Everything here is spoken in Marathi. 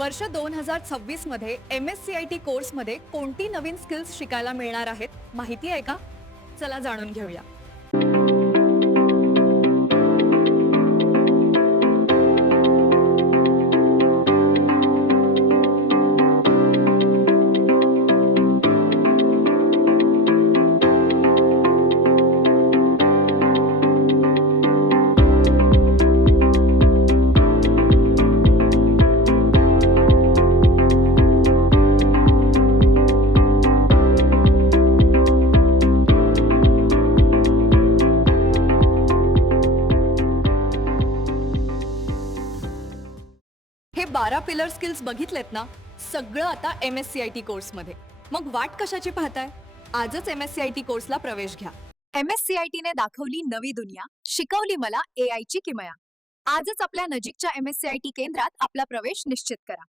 वर्ष 2026 मध्ये MSCIT कोर्समध्ये कोणती नवीन स्किल्स शिकायला मिळणार आहेत माहिती आहे का? चला जाणून घेऊया. हे 12 पिलर स्किल्स बघितलेत ना, सगळं आता MSCIT कोर्समध्ये. मग वाट कशाची पाहताय? आजच MSCIT कोर्सला प्रवेश घ्या. MSCIT ने दाखवली नवी दुनिया, शिकवली मला AI ची किमया. आजच आपल्या नजीकच्या MSCIT केंद्रात आपला प्रवेश निश्चित करा.